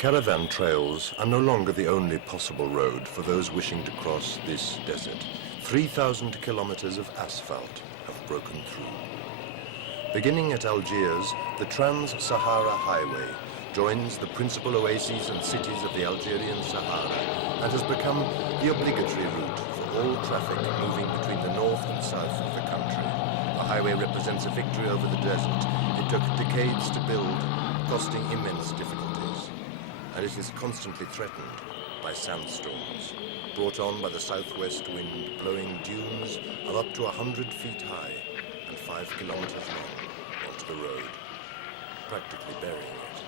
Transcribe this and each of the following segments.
Caravan trails are no longer the only possible road for those wishing to cross this desert. 3,000 kilometers of asphalt have broken through. Beginning at Algiers, the Trans-Sahara Highway joins the principal oases and cities of the Algerian Sahara and has become the obligatory route for all traffic moving between the north and south of the country. The highway represents a victory over the desert. It took decades to build, costing immense difficulties. And it is constantly threatened by sandstorms, brought on by the southwest wind, blowing dunes of up to 100 feet high and 5 kilometers long onto the road, practically burying it.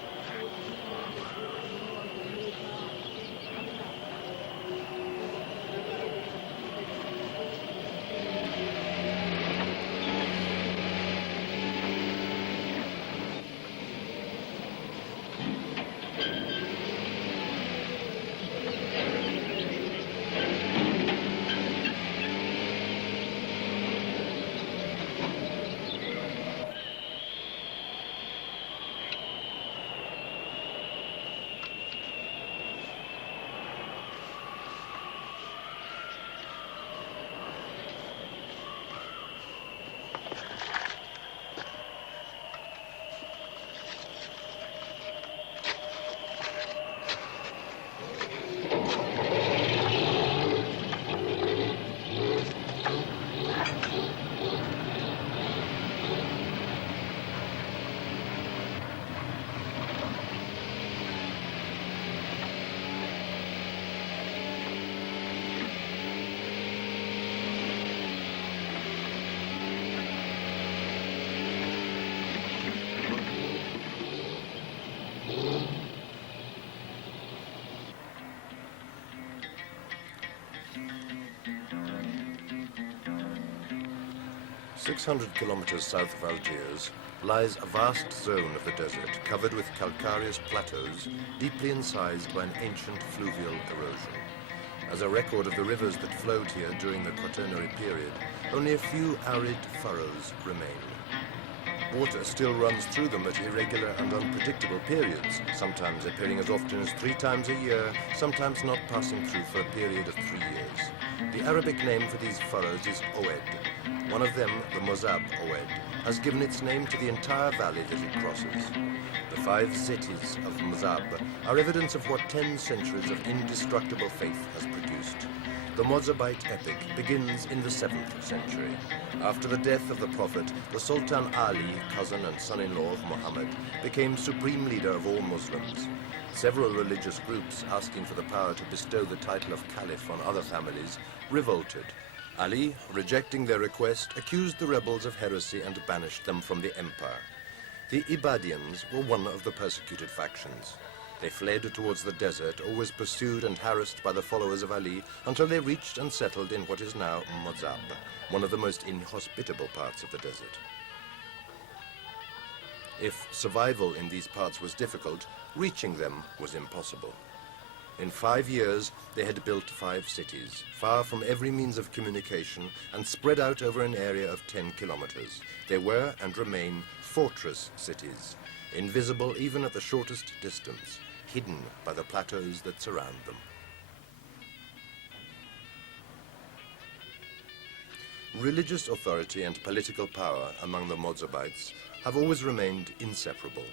"600 kilometers south of Algiers lies a vast zone of the desert covered with calcareous plateaus deeply incised by an ancient fluvial erosion. As a record of the rivers that flowed here during the Quaternary period, only a few arid furrows remain. Water still runs through them at irregular and unpredictable periods, sometimes appearing as often as 3 times a year, sometimes not passing through for a period of 3 years. The Arabic name for these furrows is Oued. One of them, the Mozab Oued, has given its name to the entire valley that it crosses. The 5 cities of Mozab are evidence of what 10 centuries of indestructible faith has produced. The Mozabite epic begins in the 7th century. After the death of the Prophet, the Sultan Ali, cousin and son-in-law of Muhammad, became supreme leader of all Muslims. Several religious groups asking for the power to bestow the title of caliph on other families revolted. Ali, rejecting their request, accused the rebels of heresy and banished them from the empire. The Ibadians were one of the persecuted factions. They fled towards the desert, always pursued and harassed by the followers of Ali, until they reached and settled in what is now Mozab, one of the most inhospitable parts of the desert. If survival in these parts was difficult, reaching them was impossible. In 5 years, they had built 5 cities, far from every means of communication and spread out over an area of 10 kilometers. They were and remain fortress cities, invisible even at the shortest distance, hidden by the plateaus that surround them. Religious authority and political power among the Mozabites have always remained inseparable.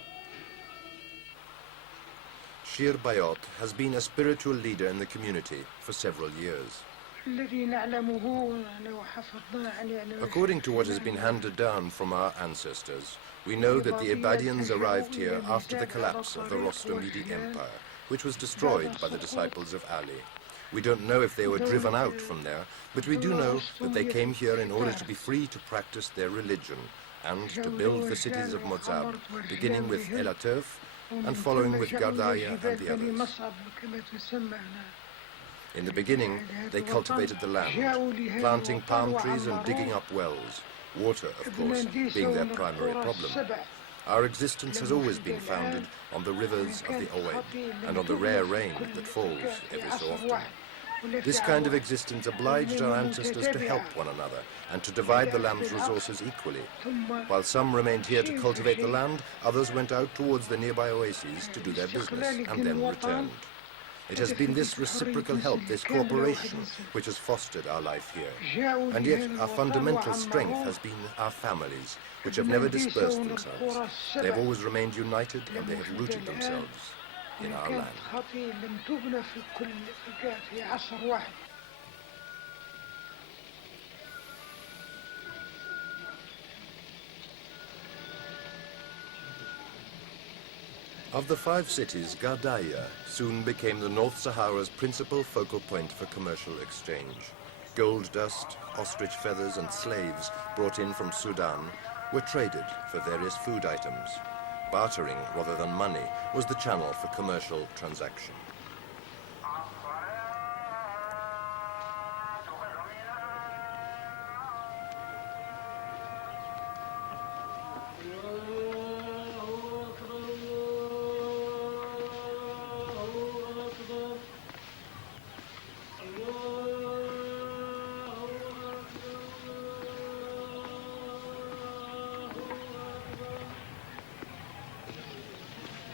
Shir Bayot has been a spiritual leader in the community for several years. According to what has been handed down from our ancestors, we know that the Ibadians arrived here after the collapse of the Rostomidi Empire, which was destroyed by the disciples of Ali. We don't know if they were driven out from there, but we do know that they came here in order to be free to practice their religion and to build the cities of Mozab, beginning with El Atef and following with Gardaya and the others. In the beginning, they cultivated the land, planting palm trees and digging up wells, water, of course, being their primary problem. Our existence has always been founded on the rivers of the Oued and on the rare rain that falls every so often. This kind of existence obliged our ancestors to help one another and to divide the land's resources equally. While some remained here to cultivate the land, others went out towards the nearby oases to do their business and then returned. It has been this reciprocal help, this cooperation, which has fostered our life here. And yet our fundamental strength has been our families, which have never dispersed themselves. They have always remained united and they have rooted themselves in our land. Of the 5 cities, Gardaya soon became the North Sahara's principal focal point for commercial exchange. Gold dust, ostrich feathers and slaves brought in from Sudan were traded for various food items. Bartering rather than money was the channel for commercial transaction.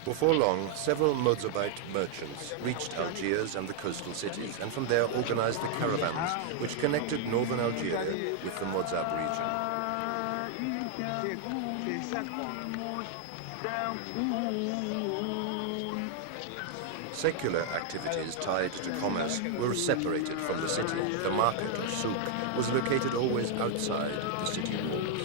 Before long, several Mozabite merchants reached Algiers and the coastal cities, and from there organized the caravans which connected northern Algeria with the Mozab region. Secular activities tied to commerce were separated from the city. The market, or souk, was located always outside the city walls.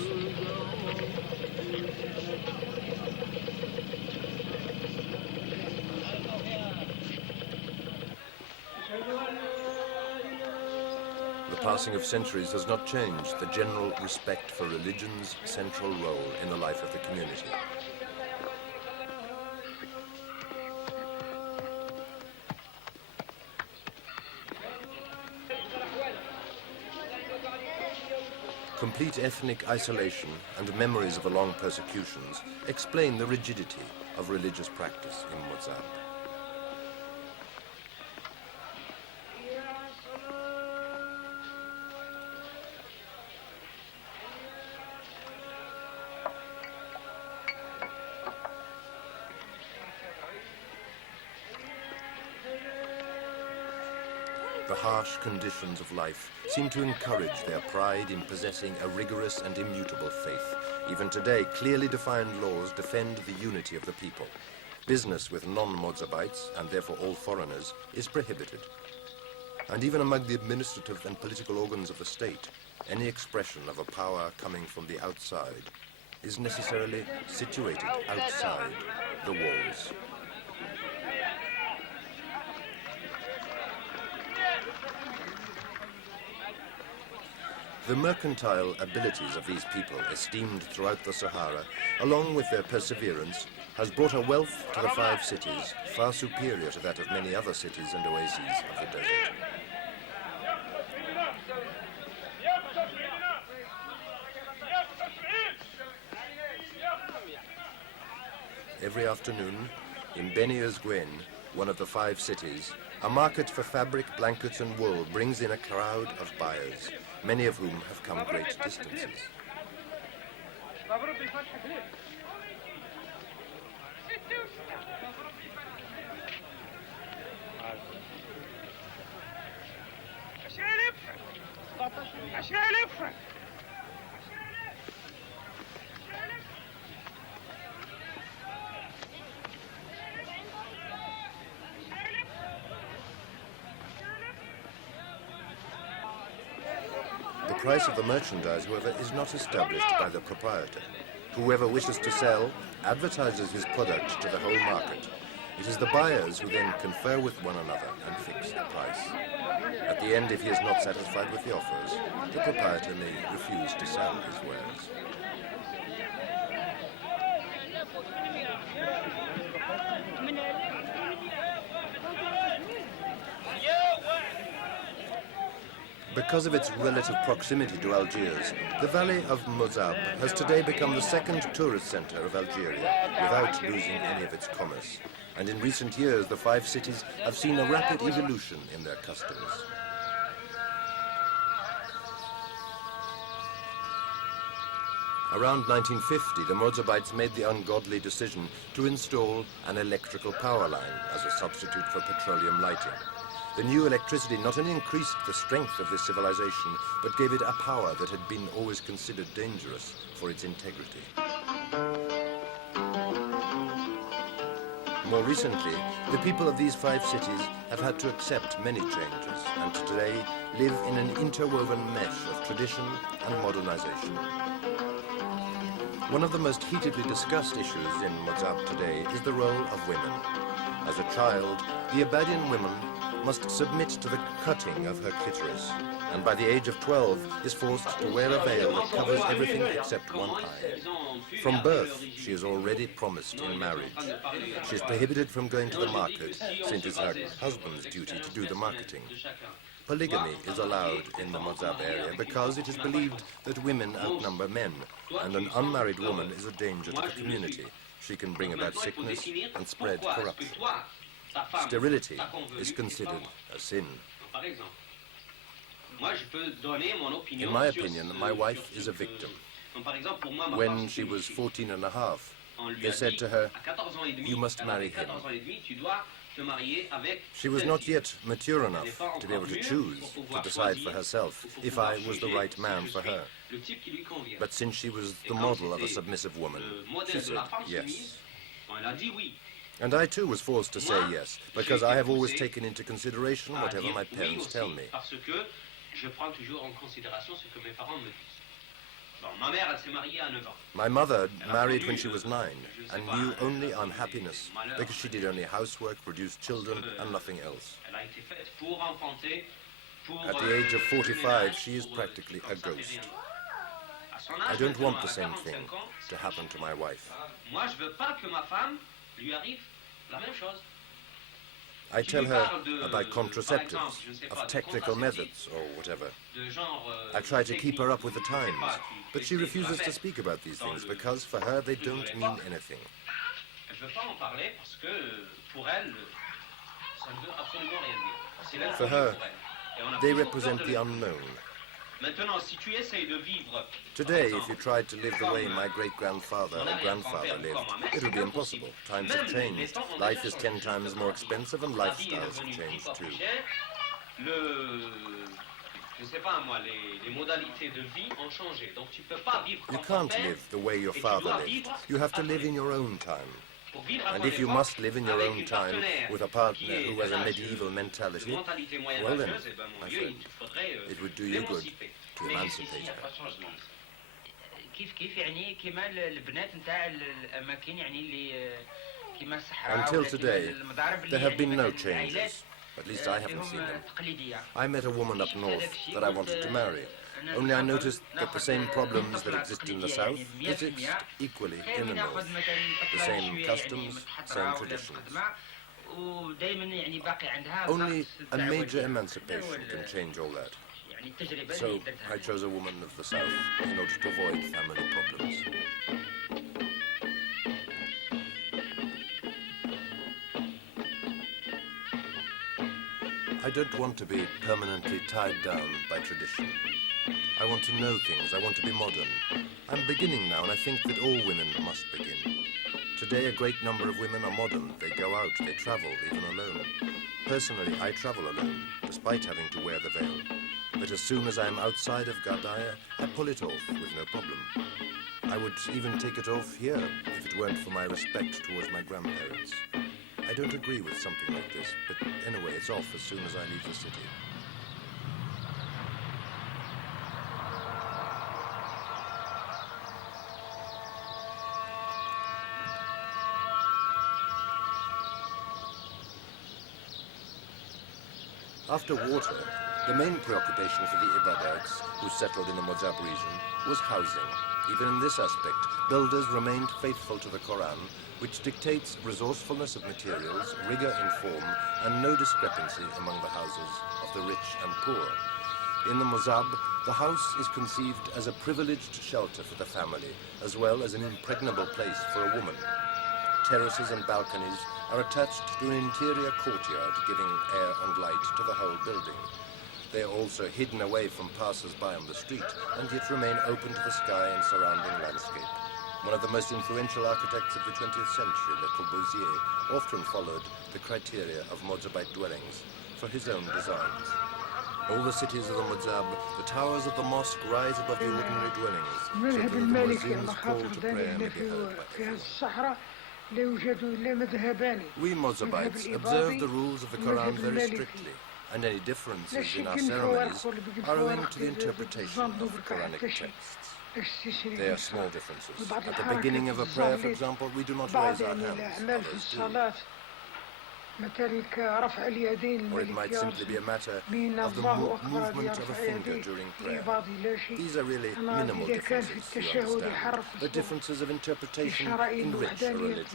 The passing of centuries has not changed the general respect for religion's central role in the life of the community. Complete ethnic isolation and memories of the long persecutions explain the rigidity of religious practice in Mozab. The harsh conditions of life seem to encourage their pride in possessing a rigorous and immutable faith. Even today, clearly defined laws defend the unity of the people. Business with non-Mozabites, and therefore all foreigners, is prohibited. And even among the administrative and political organs of the state, any expression of a power coming from the outside is necessarily situated outside the walls. The mercantile abilities of these people, esteemed throughout the Sahara, along with their perseverance, has brought a wealth to the 5 cities far superior to that of many other cities and oases of the desert. Every afternoon, in Beni Ezguen, one of the 5 cities, a market for fabric, blankets and wool brings in a crowd of buyers, many of whom have come great distances. The price of the merchandise, however, is not established by the proprietor. Whoever wishes to sell advertises his product to the whole market. It is the buyers who then confer with one another and fix the price. At the end, if he is not satisfied with the offers, the proprietor may refuse to sell his wares. Because of its relative proximity to Algiers, the valley of Mozab has today become the second tourist center of Algeria without losing any of its commerce. And in recent years, the 5 cities have seen a rapid evolution in their customs. Around 1950, the Mozabites made the ungodly decision to install an electrical power line as a substitute for petroleum lighting. The new electricity not only increased the strength of this civilization, but gave it a power that had been always considered dangerous for its integrity. More recently, the people of these 5 cities have had to accept many changes and today live in an interwoven mesh of tradition and modernization. One of the most heatedly discussed issues in Mozab today is the role of women. As a child, the Abadian woman must submit to the cutting of her clitoris, and by the age of 12 is forced to wear a veil that covers everything except one eye. From birth, she is already promised in marriage. She is prohibited from going to the market, since it is her husband's duty to do the marketing. Polygamy is allowed in the Mozab area because it is believed that women outnumber men, and an unmarried woman is a danger to the community. She can bring about sickness and spread corruption. Sterility is considered a sin. In my opinion, my wife is a victim. When she was 14 and a half, they said to her, "You must marry him." She was not yet mature enough to be able to choose, to decide for herself if I was the right man for her. But since she was the model of a submissive woman, she said yes. And I too was forced to say yes, because I have always taken into consideration whatever my parents tell me. My mother married when she was 9 and knew only unhappiness because she did only housework, produced children and nothing else. At the age of 45, she is practically a ghost. I don't want the same thing to happen to my wife. I tell her about contraceptives, of technical methods or whatever. I try to keep her up with the times, but she refuses to speak about these things because for her they don't mean anything. For her, they represent the unknown. Today, if you tried to live the way my great-grandfather or grandfather lived, it would be impossible. Times have changed. Life is 10 times more expensive and lifestyles have changed too. You can't live the way your father lived. You have to live in your own time. And if you must live in your own time with a partner who has a medieval mentality, well then, my friend, it would do you good to emancipate her. Until today, there have been no changes. At least I haven't seen them. I met a woman up north that I wanted to marry. Only I noticed that the same problems that exist in the south exist equally in the north. The same customs, same traditions. Only a major emancipation can change all that. So I chose a woman of the south in order to avoid family problems. I don't want to be permanently tied down by tradition. I want to know things, I want to be modern. I'm beginning now, and I think that all women must begin. Today, a great number of women are modern. They go out, they travel, even alone. Personally, I travel alone, despite having to wear the veil. But as soon as I am outside of Gardaya, I pull it off with no problem. I would even take it off here, if it weren't for my respect towards my grandparents. I don't agree with something like this, but anyway, it's off as soon as I leave the city. After water, the main preoccupation for the Ibadites, who settled in the Mozab region, was housing. Even in this aspect, builders remained faithful to the Quran, which dictates resourcefulness of materials, rigor in form, and no discrepancy among the houses of the rich and poor. In the Mozab, the house is conceived as a privileged shelter for the family, as well as an impregnable place for a woman. Terraces and balconies are attached to an interior courtyard giving air and light to the whole building. They are also hidden away from passers-by on the street and yet remain open to the sky and surrounding landscape. One of the most influential architects of the 20th century, Le Corbusier, often followed the criteria of Mozabite dwellings for his own designs. All the cities of the Mizab, the towers of the mosque rise above the ordinary dwellings, so that the muezzin's call to prayer may be heard by everyone. We Mozabites observe the rules of the Quran very strictly, and any differences in our ceremonies are owing to the interpretation of the Quranic texts. They are small differences. At the beginning of a prayer, for example, we do not raise our hands, others do. Or it might simply be a matter of the movement of a finger during prayer. These are really minimal differences, you understand. The differences of interpretation enrich a religion.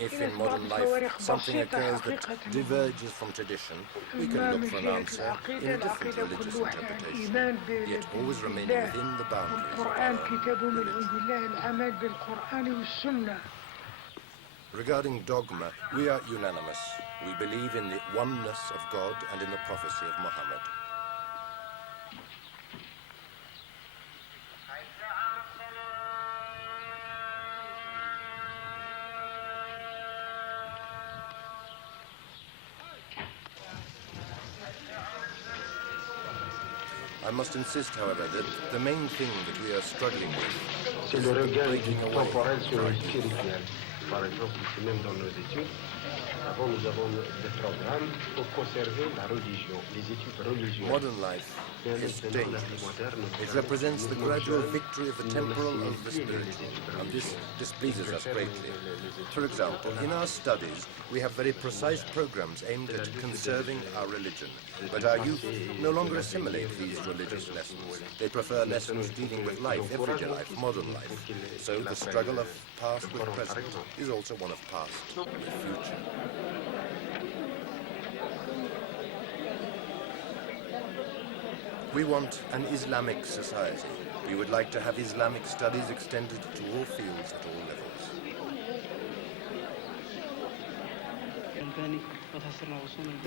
If in modern life something occurs that diverges from tradition, we can look for an answer in a different religious interpretation, yet always remaining within the boundaries of our religion. Regarding dogma, we are unanimous. We believe in the oneness of God and in the prophecy of Muhammad. I must insist, however, that the main thing that we are struggling with is the breaking away from ideas. Par exemple, ici même dans nos études, avant nous avons des programmes pour conserver la religion, les études religieuses. Modern life is dangerous. It represents the gradual victory of the temporal over the spiritual, and this displeases us greatly. For example, in our studies, we have very precise programs aimed at conserving our religion, but our youth no longer assimilate these religious lessons. They prefer lessons dealing with life, everyday life, modern life. So the struggle of past with present is also one of past with future. We want an Islamic society. We would like to have Islamic studies extended to all fields at all levels.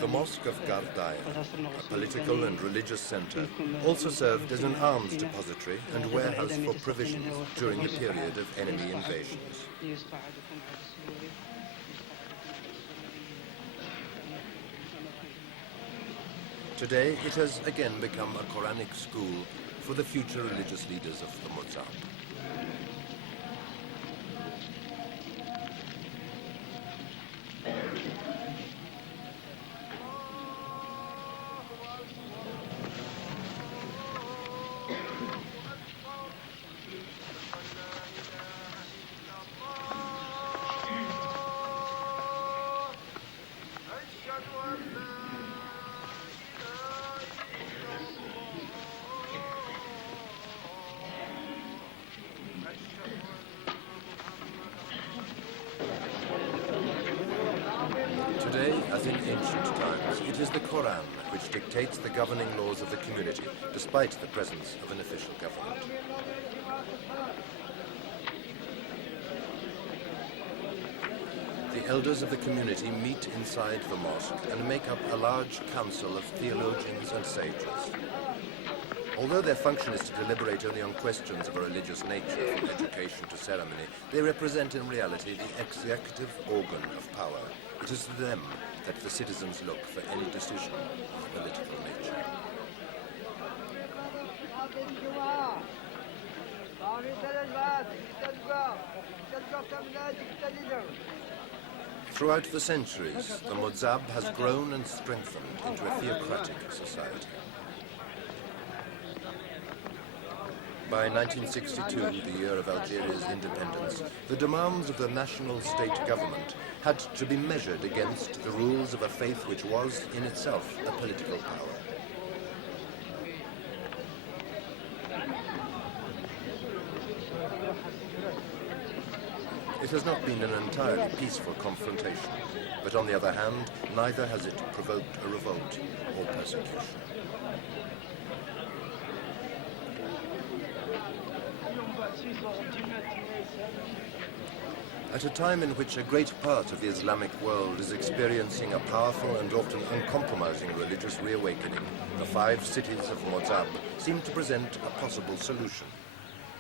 The Mosque of Gardaya, a political and religious center, also served as an arms depository and warehouse for provisions during the period of enemy invasions. Today, it has again become a Quranic school for the future religious leaders of the Mizab. Today, as in ancient times, it is the Quran which dictates the governing laws of the community, despite the presence of an official government. The elders of the community meet inside the mosque and make up a large council of theologians and sages. Although their function is to deliberate only on questions of a religious nature, from education to ceremony, they represent in reality the executive organ of power. It is to them that the citizens look for any decision of a political nature. Throughout the centuries, the Mizab has grown and strengthened into a theocratic society. By 1962, the year of Algeria's independence, the demands of the national state government had to be measured against the rules of a faith which was, in itself, a political power. It has not been an entirely peaceful confrontation, but on the other hand, neither has it provoked a revolt or persecution. At a time in which a great part of the Islamic world is experiencing a powerful and often uncompromising religious reawakening, the 5 cities of Mozab seem to present a possible solution,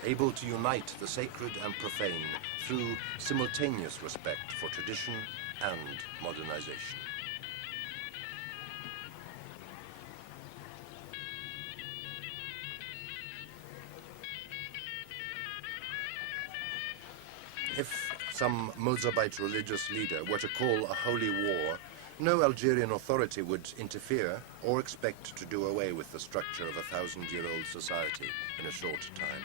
able to unite the sacred and profane through simultaneous respect for tradition and modernization. If some Mozabite religious leader were to call a holy war, no Algerian authority would interfere or expect to do away with the structure of a 1,000-year-old society in a short time.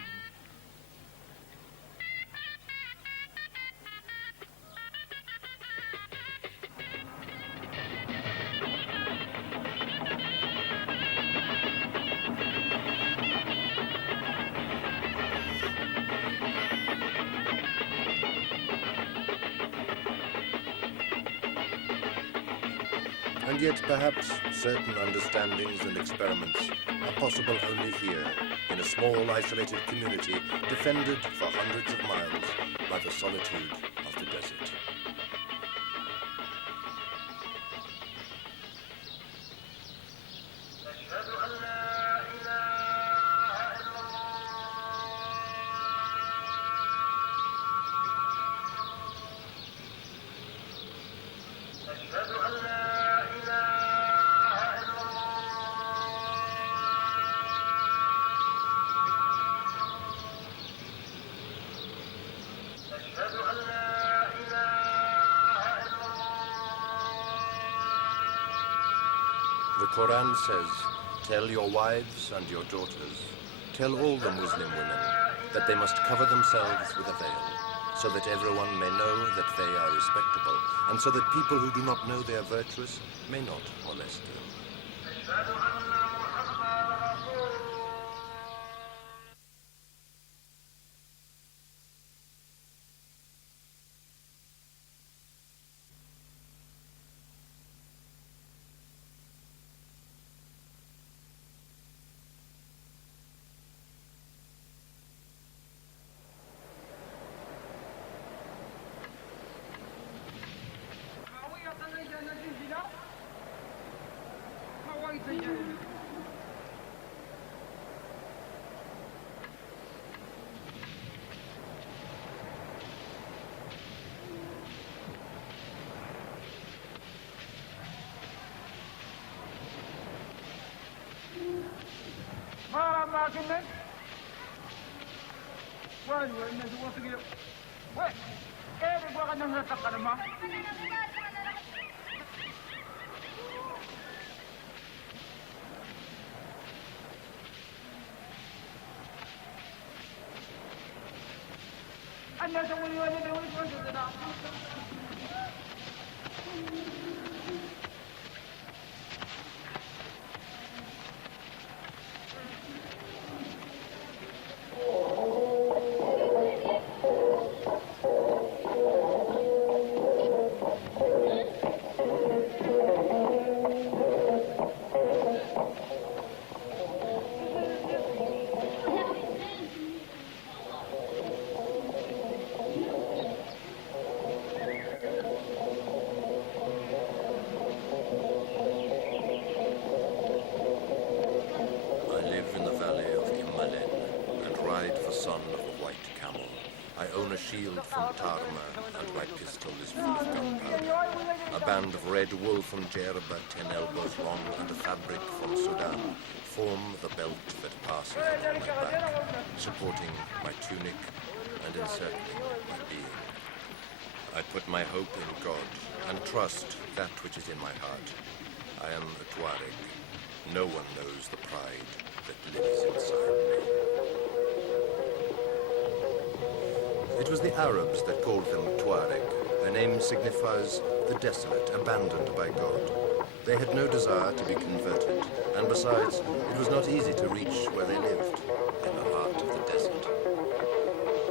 And yet perhaps certain understandings and experiments are possible only here, in a small isolated community defended for hundreds of miles by the solitude of the desert. The Quran says, "Tell your wives and your daughters, tell all the Muslim women that they must cover themselves with a veil, so that everyone may know that they are respectable, and so that people who do not know they are virtuous may not molest them." لكن وين الناس وصلوا وين كيف يبغى غنم نتقل ما الناس وين from Jerba, 10 elbows long, and a fabric from Sudan form the belt that passes along my back, supporting my tunic and encircling my being. I put my hope in God and trust that which is in my heart. I am a Tuareg. No one knows the pride that lives inside me. It was the Arabs that called them Tuareg. Their name signifies the desolate, abandoned by God. They had no desire to be converted, and besides, it was not easy to reach where they lived, in the heart of the desert.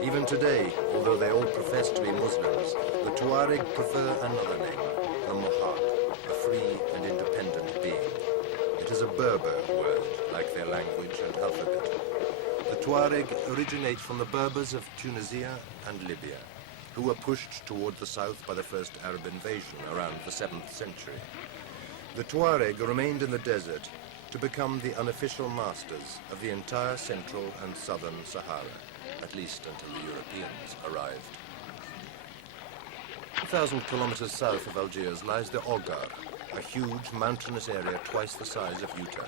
Even today, although they all profess to be Muslims, the Tuareg prefer another name, the Mohawk, a free and independent being. It is a Berber word, like their language and alphabet. The Tuareg originate from the Berbers of Tunisia and Libya, who were pushed toward the south by the first Arab invasion around the 7th century. The Tuareg remained in the desert to become the unofficial masters of the entire central and southern Sahara, at least until the Europeans arrived. 2,000 kilometers south of Algiers lies the Ogar, a huge mountainous area twice the size of Utah.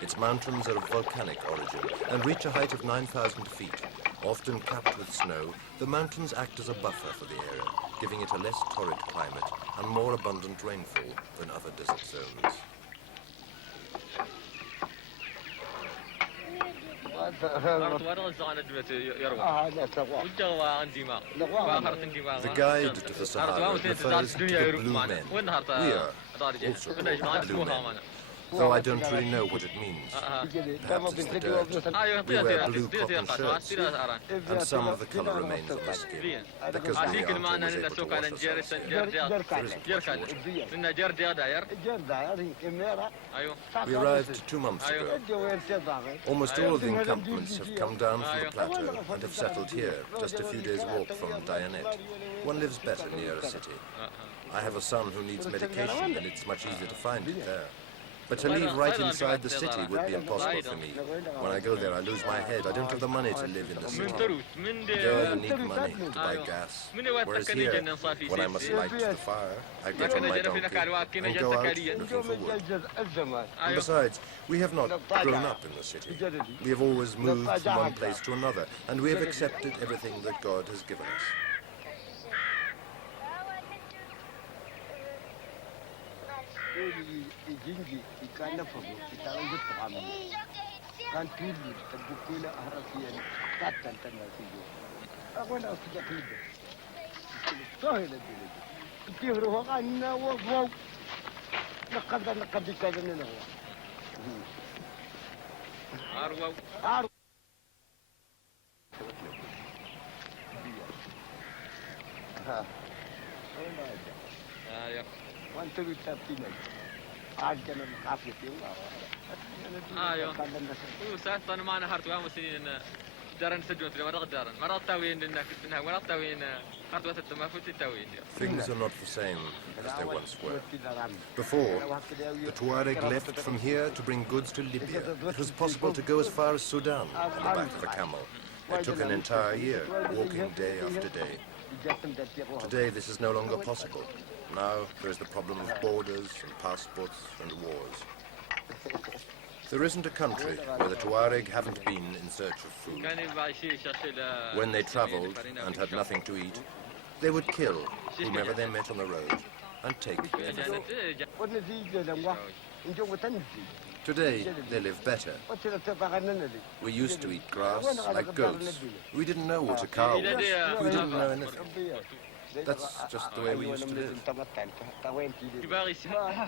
Its mountains are of volcanic origin and reach a height of 9,000 feet. Often capped with snow, the mountains act as a buffer for the area, giving it a less torrid climate and more abundant rainfall than other desert zones. The guide to the Sahara refers to the blue men. We are also called blue men, though I don't really know what it means. Perhaps it's the dirt. We wear blue cotton shirts, and some of the color remains on the skin, because we aren't always able to wash ourselves here. There isn't much water. We arrived 2 months ago. Almost all of the encampments have come down from the plateau and have settled here, just a few days' walk from Dianet. One lives better near a city. I have a son who needs medication, and it's much easier to find it there. But to leave right inside the city would be impossible for me. When I go there, I lose my head. I don't have the money to live in the city. There, you need money to buy gas. Whereas here, when I must light the fire, I get on my donkey and go out looking for wood. And besides, we have not grown up in the city. We have always moved from one place to another, and we have accepted everything that God has given us. Things are not the same as they once were. Before, the Tuareg left from here to bring goods to Libya. It was possible to go as far as Sudan on the back of a camel. It took an entire year, walking day after day. Today, this is no longer possible. Now, there is the problem of borders and passports and wars. There isn't a country where the Tuareg haven't been in search of food. When they traveled and had nothing to eat, they would kill whomever they met on the road and take everything. Today, they live better. We used to eat grass like goats. We didn't know what a cow was. We didn't know anything. That's just the way we used to live.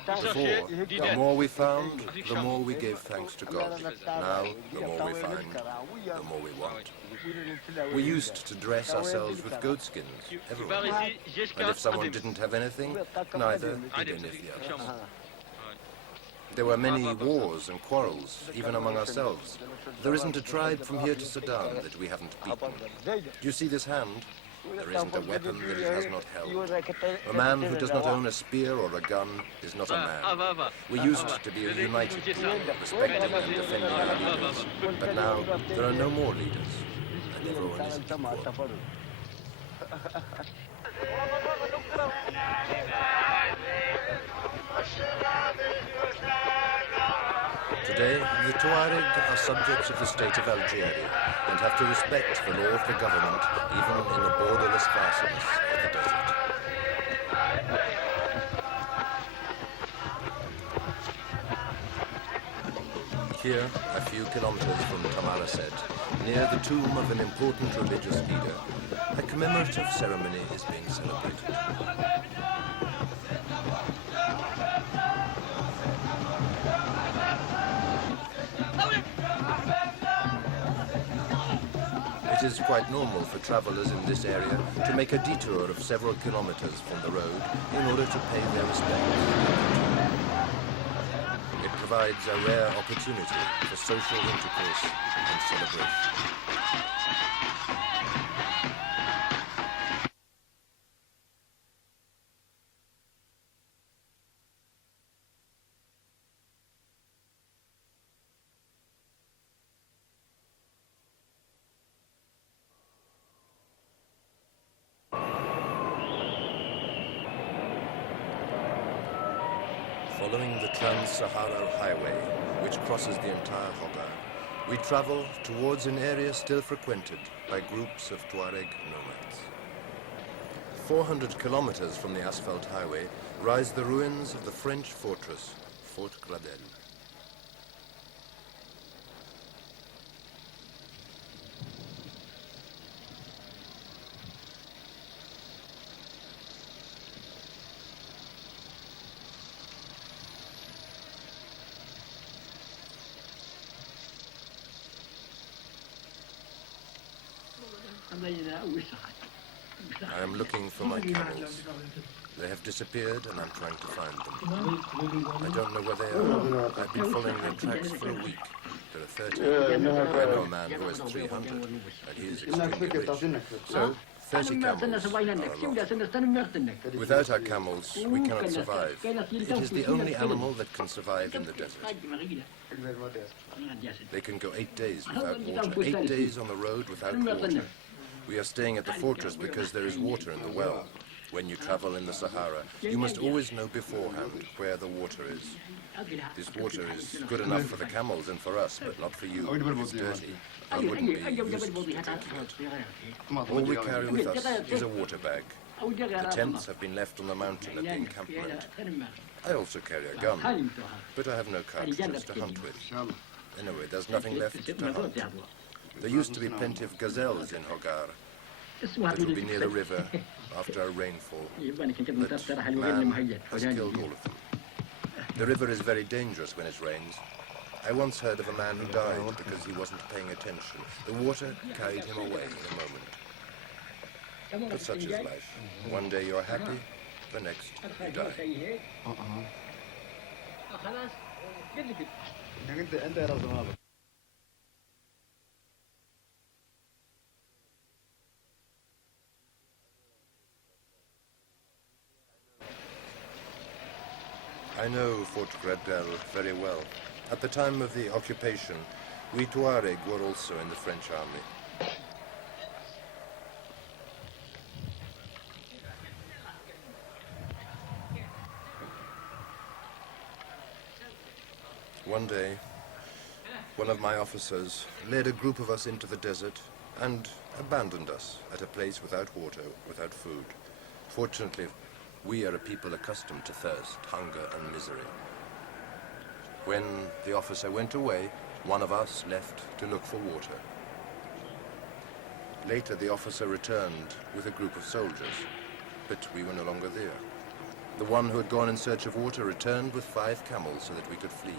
Before, the more we found, the more we gave thanks to God. Now, the more we find, the more we want. We used to dress ourselves with goatskins, everyone. And if someone didn't have anything, neither did any of the others. There were many wars and quarrels, even among ourselves. There isn't a tribe from here to Sudan that we haven't beaten. Do you see this hand? There isn't a weapon that it has not held. A man who does not own a spear or a gun is not a man. We used to be a united people, respecting and defending our leaders. But now, there are no more leaders, and everyone is equal. Today, the Tuareg are subjects of the state of Algeria and have to respect the law of the government even in the borderless vastness of the desert. Here, a few kilometers from Tamaracet, near the tomb of an important religious leader, a commemorative ceremony is being celebrated. It is quite normal for travelers in this area to make a detour of several kilometers from the road in order to pay their respects. It provides a rare opportunity for social intercourse and celebration. Following the Trans-Sahara Highway, which crosses the entire Hogar, we travel towards an area still frequented by groups of Tuareg nomads. 400 kilometers from the asphalt highway rise the ruins of the French fortress, Fort Gradel. I am looking for my camels. They have disappeared and I'm trying to find them. I don't know where they are. I've been following their tracks for a week. There are 30. I know a man who has 300 and he is extremely rich. So, 30 camels are a lot. Without our camels, we cannot survive. It is the only animal that can survive in the desert. They can go 8 days without water, 8 days on the road without water. We are staying at the fortress because there is water in the well. When you travel in the Sahara, you must always know beforehand where the water is. This water is good enough for the camels and for us, but not for you. It's dirty. It wouldn't be used to drinking it. All we carry with us is a water bag. The tents have been left on the mountain at the encampment. I also carry a gun, but I have no cartridges to hunt with. Anyway, there's nothing left to hunt. There used to be plenty of gazelles in Hogar. That would be near the river after a rainfall. But man has killed all of them. The river is very dangerous when it rains. I once heard of a man who died because he wasn't paying attention. The water carried him away in a moment. But such is life. One day you're happy, the next you die. I know Fort Gradel very well. At the time of the occupation, we Tuareg were also in the French army. One day, one of my officers led a group of us into the desert and abandoned us at a place without water, without food. Fortunately, we are a people accustomed to thirst, hunger, and misery. When the officer went away, one of us left to look for water. Later, the officer returned with a group of soldiers, but we were no longer there. The one who had gone in search of water returned with 5 camels so that we could flee.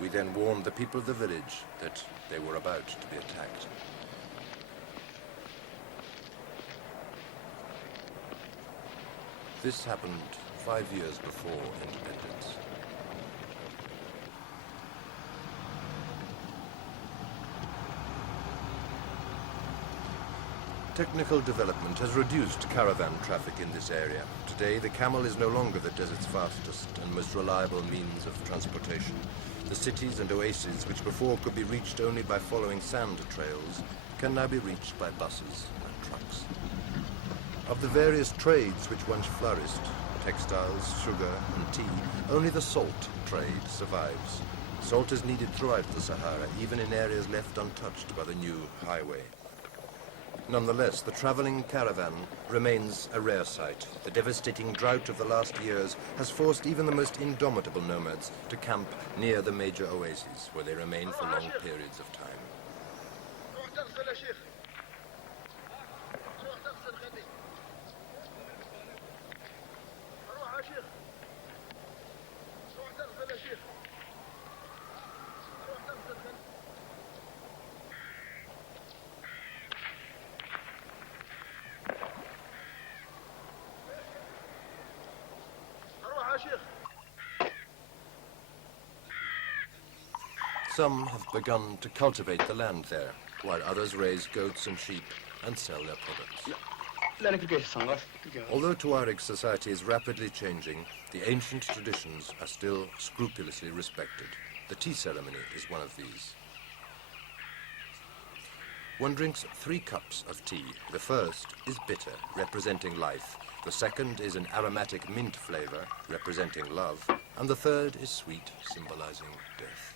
We then warned the people of the village that they were about to be attacked. This happened 5 years before independence. Technical development has reduced caravan traffic in this area. Today, the camel is no longer the desert's fastest and most reliable means of transportation. The cities and oases, which before could be reached only by following sand trails, can now be reached by buses and trucks. Of the various trades which once flourished, textiles, sugar, and tea, only the salt trade survives. Salt is needed throughout the Sahara, even in areas left untouched by the new highway. Nonetheless, the traveling caravan remains a rare sight. The devastating drought of the last years has forced even the most indomitable nomads to camp near the major oases, where they remain for long periods of time. Some have begun to cultivate the land there, while others raise goats and sheep and sell their products. Although Tuareg society is rapidly changing, the ancient traditions are still scrupulously respected. The tea ceremony is one of these. One drinks 3 cups of tea. The first is bitter, representing life. The second is an aromatic mint flavor, representing love. And the third is sweet, symbolizing death.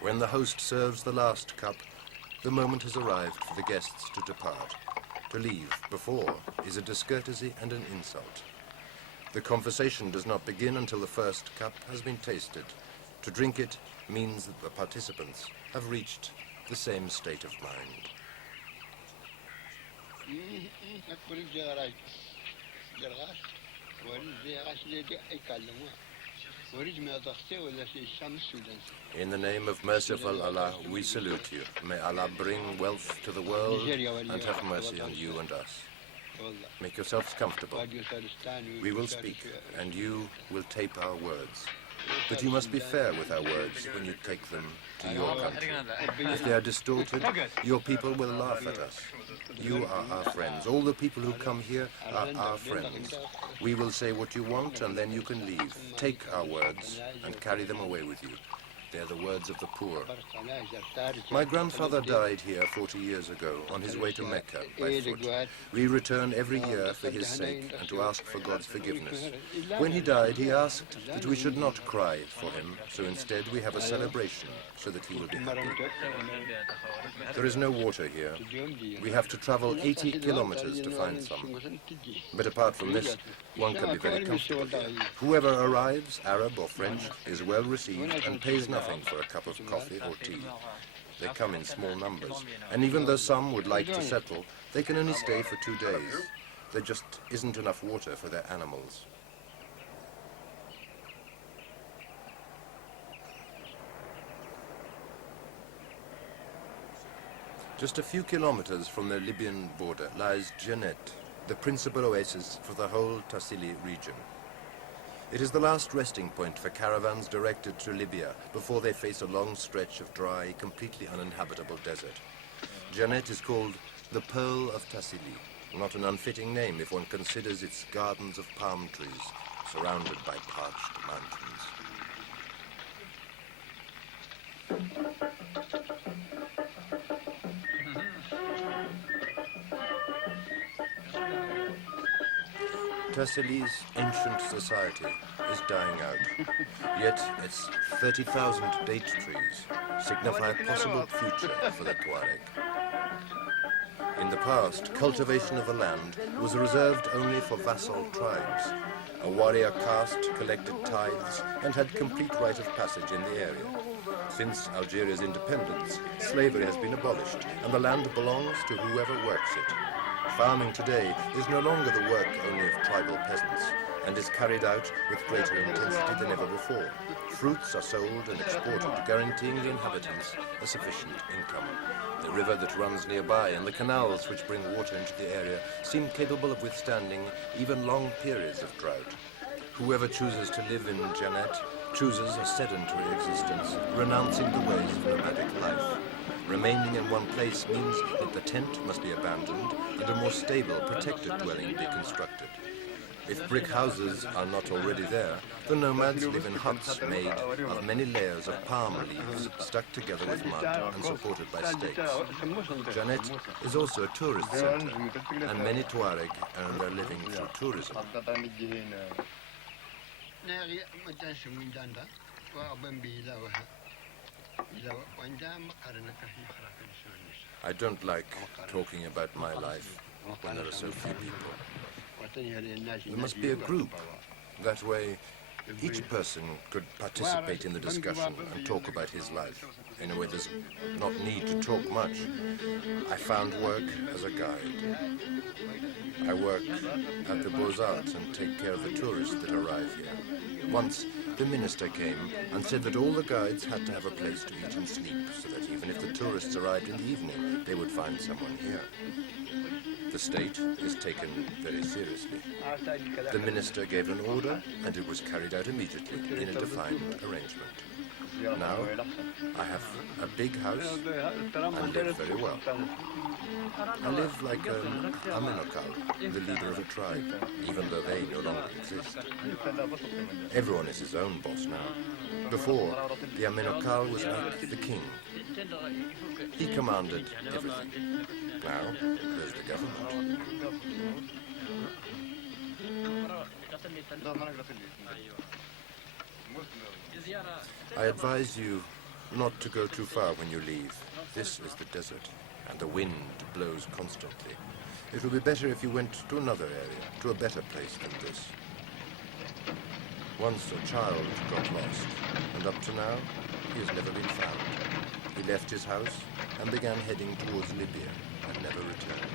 When the host serves the last cup, the moment has arrived for the guests to depart. To leave before is a discourtesy and an insult. The conversation does not begin until the first cup has been tasted. To drink it means that the participants have reached the same state of mind. In the name of merciful Allah, we salute you. May Allah bring wealth to the world and have mercy on you and us. Make yourselves comfortable. We will speak, and you will tape our words. But you must be fair with our words when you take them to your country. If they are distorted, your people will laugh at us. You are our friends. All the people who come here are our friends. We will say what you want, and then you can leave. Take our words and carry them away with you. They're the words of the poor. My grandfather died here 40 years ago on his way to Mecca by foot. We return every year for his sake and to ask for God's forgiveness. When he died, he asked that we should not cry for him, so instead we have a celebration so that he will be happy. There is no water here. We have to travel 80 kilometers to find some. But apart from this, one can be very comfortable here. Whoever arrives, Arab or French, is well received and pays nothing for a cup of coffee or tea. They come in small numbers, and even though some would like to settle, they can only stay for 2 days. There just isn't enough water for their animals. Just a few kilometers from the Libyan border lies Janet, the principal oasis for the whole Tassili region. It is the last resting point for caravans directed to Libya before they face a long stretch of dry, completely uninhabitable desert. Janet is called the Pearl of Tassili, not an unfitting name if one considers its gardens of palm trees surrounded by parched mountains. Tassili's ancient society is dying out, yet its 30,000 date trees signify a possible future for the Tuareg. In the past, cultivation of the land was reserved only for vassal tribes. A warrior caste collected tithes and had complete right of passage in the area. Since Algeria's independence, slavery has been abolished, and the land belongs to whoever works it. Farming today is no longer the work only of tribal peasants, and is carried out with greater intensity than ever before. Fruits are sold and exported, guaranteeing the inhabitants a sufficient income. The river that runs nearby and the canals which bring water into the area seem capable of withstanding even long periods of drought. Whoever chooses to live in Janet chooses a sedentary existence, renouncing the ways of nomadic life. Remaining in one place means that the tent must be abandoned and a more stable, protected dwelling be constructed. If brick houses are not already there, the nomads live in huts made of many layers of palm leaves stuck together with mud and supported by stakes. Janet is also a tourist center, and many Tuareg earn their living through tourism. I don't like talking about my life when there are so few people. There must be a group. That way, each person could participate in the discussion and talk about his life. In a way, there's not need to talk much. I found work as a guide. I work at the Beaux-Arts and take care of the tourists that arrive here. Once, the minister came and said that all the guides had to have a place to eat and sleep, so that even if the tourists arrived in the evening, they would find someone here. The state is taken very seriously. The minister gave an order, and it was carried out immediately in a defined arrangement. Now, I have a big house and live very well. I live like an Amenokal, the leader of a tribe, even though they no longer exist. Everyone is his own boss now. Before, the Amenokal was like the king. He commanded everything. Now, there's the government. I advise you not to go too far when you leave. This is the desert, and the wind blows constantly. It would be better if you went to another area, to a better place than this. Once a child got lost, and up to now, he has never been found. He left his house and began heading towards Libya and never returned.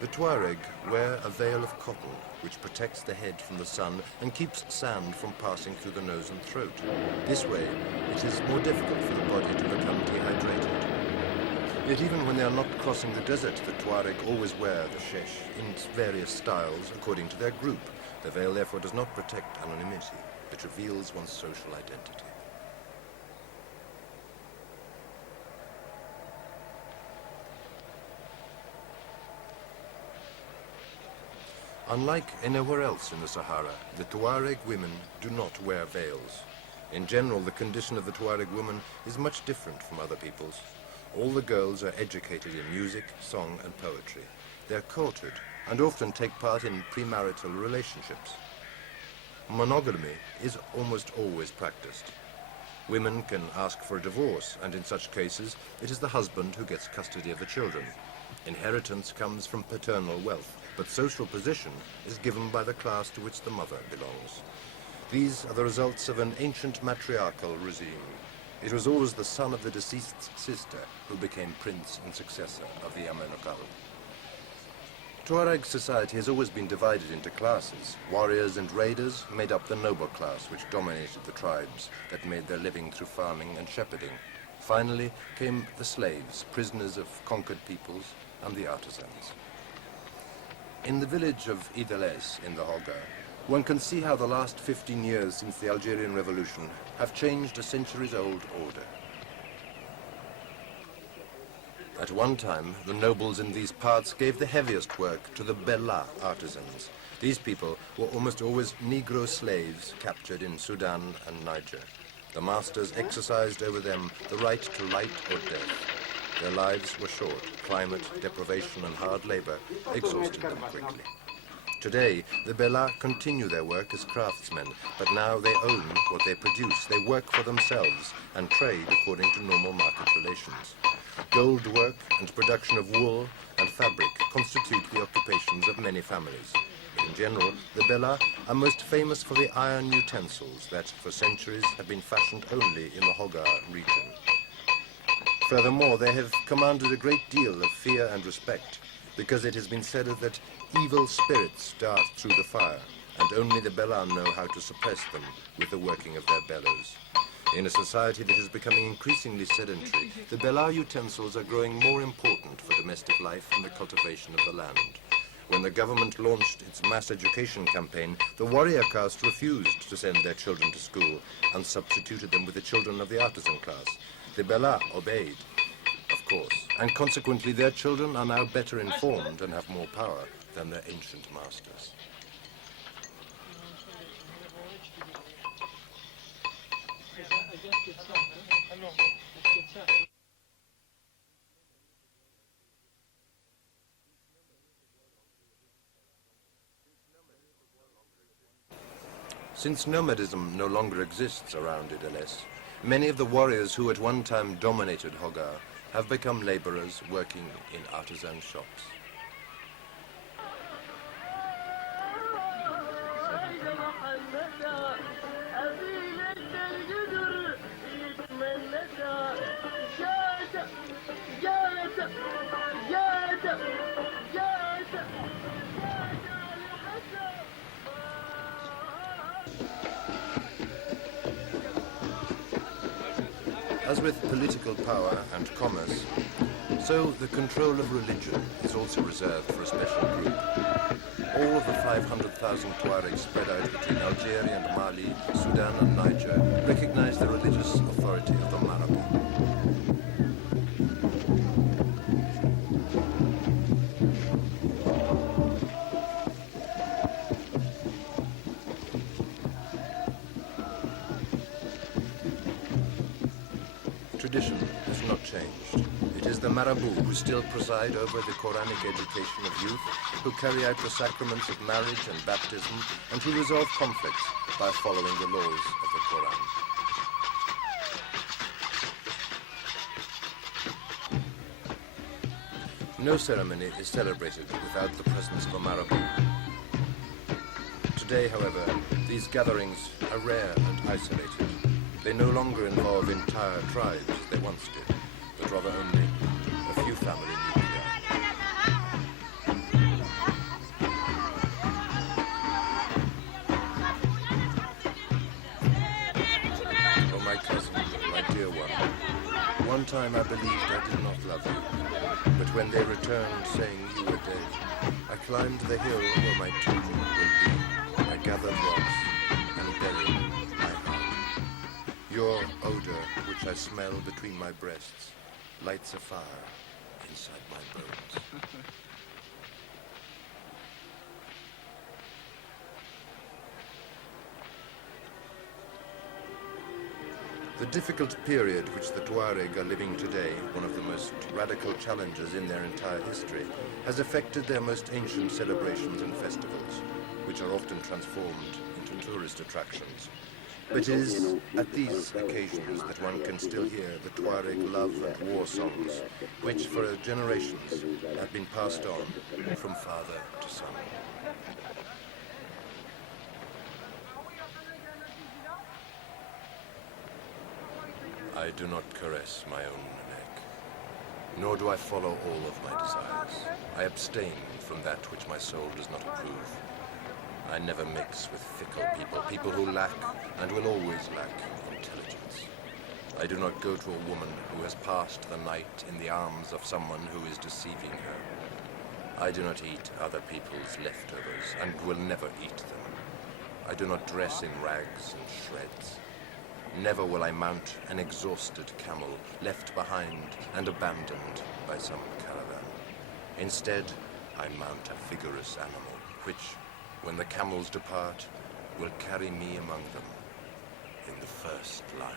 The Tuareg wear a veil of cotton which protects the head from the sun and keeps sand from passing through the nose and throat. This way, it is more difficult for the body to become dehydrated. Yet even when they are not crossing the desert, the Tuareg always wear the shesh in various styles according to their group. The veil therefore does not protect anonymity. It reveals one's social identity. Unlike anywhere else in the Sahara, the Tuareg women do not wear veils. In general, the condition of the Tuareg woman is much different from other people's. All the girls are educated in music, song, and poetry. They're courted and often take part in premarital relationships. Monogamy is almost always practiced. Women can ask for a divorce, and in such cases, it is the husband who gets custody of the children. Inheritance comes from paternal wealth, but social position is given by the class to which the mother belongs. These are the results of an ancient matriarchal regime. It was always the son of the deceased's sister who became prince and successor of the Amenokal. Tuareg society has always been divided into classes. Warriors and raiders made up the noble class which dominated the tribes that made their living through farming and shepherding. Finally came the slaves, prisoners of conquered peoples, and the artisans. In the village of Idelès in the Hoggar, one can see how the last 15 years since the Algerian Revolution have changed a centuries-old order. At one time, the nobles in these parts gave the heaviest work to the Bella artisans. These people were almost always Negro slaves captured in Sudan and Niger. The masters exercised over them the right to life or death. Their lives were short. Climate, deprivation, and hard labor exhausted them quickly. Today, the Bella continue their work as craftsmen, but now they own what they produce. They work for themselves and trade according to normal market relations. Gold work and production of wool and fabric constitute the occupations of many families. In general, the Bella are most famous for the iron utensils that, for centuries, have been fashioned only in the Hoggar region. Furthermore, they have commanded a great deal of fear and respect, because it has been said that evil spirits dart through the fire, and only the Bella know how to suppress them with the working of their bellows. In a society that is becoming increasingly sedentary, the Bella utensils are growing more important for domestic life and the cultivation of the land. When the government launched its mass education campaign, the warrior caste refused to send their children to school and substituted them with the children of the artisan class. The Bella obeyed, of course, and consequently their children are now better informed and have more power than their ancient masters. Since nomadism no longer exists around Idelès, many of the warriors who at one time dominated Hoggar have become laborers working in artisan shops. As with political power and commerce, So the control of religion is also reserved for a special group. All of the 500,000 Tuaregs spread out between Algeria and Mali, Sudan and Niger recognize the religious authority of the Marabout. Tradition has not changed. It is the Marabout who still preside over the Quranic education of youth, who carry out the sacraments of marriage and baptism, and who resolve conflicts by following the laws of the Quran. No ceremony is celebrated without the presence of a Marabout. Today, however, these gatherings are rare and isolated. They no longer involve entire tribes as they once did, but rather only a few family nuclei. Oh, my cousin, my dear one time I believed I did not love you, but when they returned saying you were dead, I climbed the hill where my tomb will be. I gathered rocks and buried my heart. Your odor, which I smell between my breasts, lights a fire inside my bones. The difficult period which the Tuareg are living today, one of the most radical challenges in their entire history, has affected their most ancient celebrations and festivals, which are often transformed into tourist attractions. But it is at these occasions that one can still hear the Tuareg love and war songs, which for generations have been passed on from father to son. I do not caress my own neck, nor do I follow all of my desires. I abstain from that which my soul does not approve. I never mix with fickle people who lack and will always lack intelligence. I do not go to a woman who has passed the night in the arms of someone who is deceiving her. I do not eat other people's leftovers and will never eat them. I do not dress in rags and shreds. Never will I mount an exhausted camel left behind and abandoned by some caravan. Instead, I mount a vigorous animal, which, when the camels depart, will carry me among them in the first line.